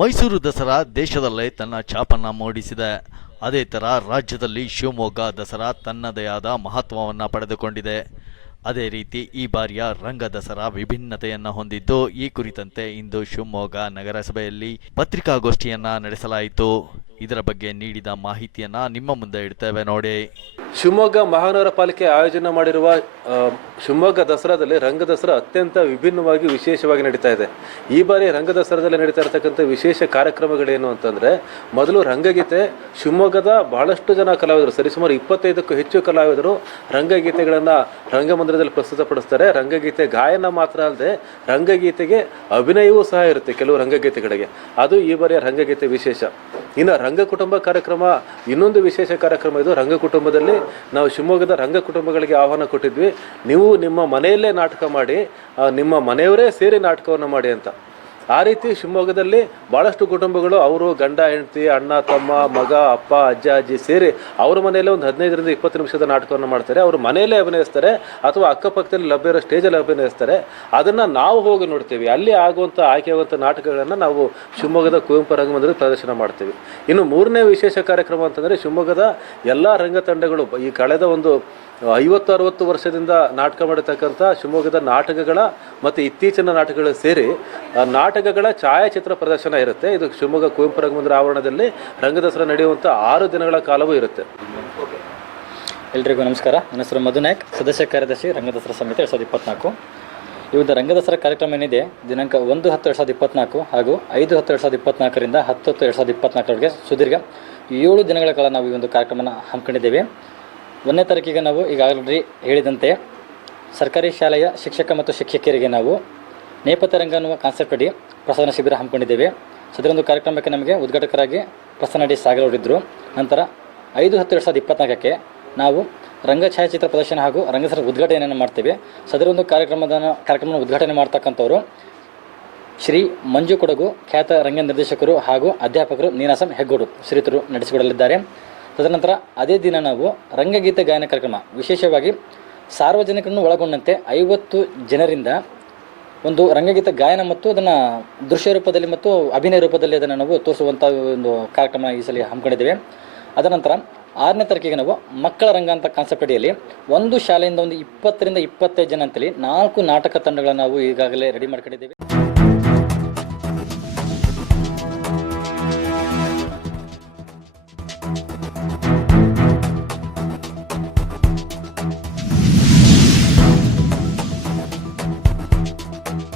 ಮೈಸೂರು ದಸರಾ ದೇಶದಲ್ಲೇ ತನ್ನ ಛಾಪನ್ನು ಮೂಡಿಸಿದೆ. ಅದೇ ಥರ ರಾಜ್ಯದಲ್ಲಿ ಶಿವಮೊಗ್ಗ ದಸರಾ ತನ್ನದೇ ಆದ ಮಹತ್ವವನ್ನು ಪಡೆದುಕೊಂಡಿದೆ. ಅದೇ ರೀತಿ ಈ ಬಾರಿಯ ರಂಗ ದಸರಾ ವಿಭಿನ್ನತೆಯನ್ನು ಹೊಂದಿದ್ದು, ಈ ಕುರಿತಂತೆ ಇಂದು ಶಿವಮೊಗ್ಗ ನಗರಸಭೆಯಲ್ಲಿ ಪತ್ರಿಕಾಗೋಷ್ಠಿಯನ್ನು ನಡೆಸಲಾಯಿತು. ಇದರ ಬಗ್ಗೆ ನೀಡಿದ ಮಾಹಿತಿಯನ್ನ ನಿಮ್ಮ ಮುಂದೆ ಇಡ್ತೇವೆ ನೋಡಿ. ಶಿವಮೊಗ್ಗ ಮಹಾನಗರ ಪಾಲಿಕೆ ಆಯೋಜನೆ ಮಾಡಿರುವ ಶಿವಮೊಗ್ಗ ದಸರಾದಲ್ಲಿ ರಂಗ ದಸರಾ ಅತ್ಯಂತ ವಿಭಿನ್ನವಾಗಿ ವಿಶೇಷವಾಗಿ ನಡೀತಾ ಇದೆ. ಈ ಬಾರಿ ರಂಗ ದಸರಾದಲ್ಲಿ ನಡೀತಾ ಇರತಕ್ಕಂಥ ವಿಶೇಷ ಕಾರ್ಯಕ್ರಮಗಳೇನು ಅಂತಂದರೆ, ಮೊದಲು ರಂಗಗೀತೆ, ಶಿವಮೊಗ್ಗದ ಬಹಳಷ್ಟು ಜನ ಕಲಾವಿದರು, ಸರಿಸುಮಾರು ಇಪ್ಪತ್ತೈದಕ್ಕೂ ಹೆಚ್ಚು ಕಲಾವಿದರು ರಂಗಗೀತೆಗಳನ್ನು ರಂಗಮಂದಿರದಲ್ಲಿ ಪ್ರಸ್ತುತಪಡಿಸ್ತಾರೆ. ರಂಗಗೀತೆ ಗಾಯನ ಮಾತ್ರ ಅಲ್ಲದೆ ರಂಗಗೀತೆಗೆ ಅಭಿನಯವೂ ಸಹ ಇರುತ್ತೆ ಕೆಲವು ರಂಗಗೀತೆಗಳಿಗೆ. ಅದು ಈ ಬಾರಿಯ ರಂಗಗೀತೆ ವಿಶೇಷ. ಇನ್ನು ರಂಗ ಕುಟುಂಬ ಕಾರ್ಯಕ್ರಮ, ಇನ್ನೊಂದು ವಿಶೇಷ ಕಾರ್ಯಕ್ರಮ ಇದು. ರಂಗ ಕುಟುಂಬದಲ್ಲಿ ನಾವು ಶಿವಮೊಗ್ಗದ ರಂಗ ಕುಟುಂಬಗಳಿಗೆ ಆಹ್ವಾನ ಕೊಟ್ಟಿದ್ವಿ. ನೀವು ನಿಮ್ಮ ಮನೆಯಲ್ಲೇ ನಾಟಕ ಮಾಡಿ ನಿಮ್ಮ ಮನೆಯವರೇ ಸೇರಿ ನಾಟಕವನ್ನು ಮಾಡಿ ಅಂತ. ಆ ರೀತಿ ಶಿವಮೊಗ್ಗದಲ್ಲಿ ಭಾಳಷ್ಟು ಕುಟುಂಬಗಳು ಅವರು ಗಂಡ ಹೆಂಡತಿ ಅಣ್ಣ ತಮ್ಮ ಮಗ ಅಪ್ಪ ಅಜ್ಜ ಅಜ್ಜಿ ಸೇರಿ ಅವ್ರ ಮನೆಯಲ್ಲೇ ಒಂದು ಹದಿನೈದರಿಂದ ಇಪ್ಪತ್ತು ನಿಮಿಷದ ನಾಟಕವನ್ನು ಮಾಡ್ತಾರೆ. ಅವರು ಮನೆಯಲ್ಲೇ ಅಭಿನಯಿಸ್ತಾರೆ ಅಥವಾ ಅಕ್ಕಪಕ್ಕದಲ್ಲಿ ಲಭ್ಯ ಇರೋ ಸ್ಟೇಜಲ್ಲಿ ಅಭಿನಯಿಸ್ತಾರೆ. ಅದನ್ನು ನಾವು ಹೋಗಿ ನೋಡ್ತೀವಿ. ಅಲ್ಲಿ ಆಗುವಂಥ ಆಯ್ಕೆಯಾಗುವಂಥ ನಾಟಕಗಳನ್ನು ನಾವು ಶಿವಮೊಗ್ಗದ ಕುವೆಂಪು ರಂಗಮಂದಿರದ ಪ್ರದರ್ಶನ ಮಾಡ್ತೀವಿ. ಇನ್ನು ಮೂರನೇ ವಿಶೇಷ ಕಾರ್ಯಕ್ರಮ ಅಂತಂದರೆ ಶಿವಮೊಗ್ಗದ ಎಲ್ಲ ರಂಗ ತಂಡಗಳು ಈ ಕಳೆದ ಒಂದು ಐವತ್ತು ಅರವತ್ತು ವರ್ಷದಿಂದ ನಾಟಕ ಮಾಡಿರ್ತಕ್ಕಂಥ ಶಿವಮೊಗ್ಗದ ನಾಟಕಗಳ ಮತ್ತು ಇತ್ತೀಚಿನ ನಾಟಕಗಳು ಸೇರಿ ಆ, ನಾಟಕಗಳ ಛಾಯಾಚಿತ್ರ ಪ್ರದರ್ಶನ ಇರುತ್ತೆ. ಇದು ಶಿವಮೊಗ್ಗ ಕುವೆಂಪು ರಂಗಮಂದಿರ ಆವರಣದಲ್ಲಿ ರಂಗದಸರಾ ನಡೆಯುವಂಥ ಆರು ದಿನಗಳ ಕಾಲವೂ ಇರುತ್ತೆ. ಎಲ್ರಿಗೂ ನಮಸ್ಕಾರ. ನನ್ನ ಹೆಸರು ಮಧು ನಾಯಕ್. ಸದಸ್ಯ ಕಾರ್ಯದರ್ಶಿ ರಂಗದಸರಾ ಸಮಿತಿ ಎರಡು ಸಾವಿರದ ಇಪ್ಪತ್ನಾಲ್ಕು. ಇವತ್ತು ರಂಗದಸರಾ ಕಾರ್ಯಕ್ರಮ ಏನಿದೆ, ದಿನಾಂಕ ಒಂದು ಹತ್ತು ಎರಡು ಸಾವಿರದ ಇಪ್ಪತ್ನಾಲ್ಕು ಹಾಗೂ ಐದು ಹತ್ತು ಎರಡು ಸಾವಿರದ ಇಪ್ಪತ್ನಾಲ್ಕರಿಂದ ಹತ್ತು ಹತ್ತು ಎರಡು ಸಾವಿರದ ಇಪ್ಪತ್ನಾಲ್ಕರವರೆಗೆ ಸುದೀರ್ಘ ಏಳು ದಿನಗಳ ಕಾಲ ನಾವು ಈ ಒಂದು ಕಾರ್ಯಕ್ರಮನ ಹಮ್ಮಿಕೊಂಡಿದ್ದೇವೆ. ಒಂದನೇ ತಾರೀಕಿಗೆ ನಾವು ಈಗಾಗಲೇ ಹೇಳಿದಂತೆ ಸರ್ಕಾರಿ ಶಾಲೆಯ ಶಿಕ್ಷಕ ಮತ್ತು ಶಿಕ್ಷಕಿಯರಿಗೆ ನಾವು ನೇಪಥ್ಯ ರಂಗ ಅನ್ನುವ ಕಾನ್ಸೆಪ್ಟ್ ಅಡಿ ಪ್ರಸಾದನ ಶಿಬಿರ ಹಮ್ಮಿಕೊಂಡಿದ್ದೇವೆ. ಸದರೊಂದು ಕಾರ್ಯಕ್ರಮಕ್ಕೆ ನಮಗೆ ಉದ್ಘಾಟಕರಾಗಿ ಪ್ರಸನ್ನ ಡಿ ಸಾಗರ್ ಅವರಿದ್ದರು. ನಂತರ ಐದು ಹತ್ತು ಎರಡು ಸಾವಿರದ ಇಪ್ಪತ್ನಾಲ್ಕಕ್ಕೆ ನಾವು ರಂಗ ಛಾಯಾಚಿತ್ರ ಪ್ರದರ್ಶನ ಹಾಗೂ ರಂಗಸರ ಉದ್ಘಾಟನೆಯನ್ನು ಮಾಡ್ತೇವೆ. ಸದರೊಂದು ಕಾರ್ಯಕ್ರಮದ ಕಾರ್ಯಕ್ರಮ ಉದ್ಘಾಟನೆ ಮಾಡ್ತಕ್ಕಂಥವರು ಶ್ರೀ ಮಂಜು ಕೊಡಗು ಖ್ಯಾತ ರಂಗ ನಿರ್ದೇಶಕರು ಹಾಗೂ ಅಧ್ಯಾಪಕರು ನೀನಾಸಂ ಹೆಗ್ಗೋಡು ಶ್ರೀತರು ನಡೆಸಿಕೊಡಲಿದ್ದಾರೆ. ತದನಂತರ ಅದೇ ದಿನ ನಾವು ರಂಗಗೀತೆ ಗಾಯನ ಕಾರ್ಯಕ್ರಮ. ವಿಶೇಷವಾಗಿ ಸಾರ್ವಜನಿಕರನ್ನು ಒಳಗೊಂಡಂತೆ ಐವತ್ತು ಜನರಿಂದ ಒಂದು ರಂಗಗೀತ ಗಾಯನ ಮತ್ತು ಅದನ್ನು ದೃಶ್ಯ ರೂಪದಲ್ಲಿ ಮತ್ತು ಅಭಿನಯ ರೂಪದಲ್ಲಿ ಅದನ್ನು ನಾವು ತೋರಿಸುವಂಥ ಒಂದು ಕಾರ್ಯಕ್ರಮ ಈ ಸಲ ಹಮ್ಮಿಕೊಂಡಿದ್ದೇವೆ. ಅದನಂತರ ಆರನೇ ತಾರೀಕಿಗೆ ನಾವು ಮಕ್ಕಳ ರಂಗ ಅಂತ ಕಾನ್ಸೆಪ್ಟ್ ಅಡಿಯಲ್ಲಿ ಒಂದು ಶಾಲೆಯಿಂದ ಒಂದು ಇಪ್ಪತ್ತರಿಂದ ಇಪ್ಪತ್ತೈದು ಜನ ಅಂತೇಳಿ ನಾಲ್ಕು ನಾಟಕ ತಂಡಗಳನ್ನು ನಾವು ಈಗಾಗಲೇ ರೆಡಿ ಮಾಡ್ಕೊಂಡಿದ್ದೇವೆ.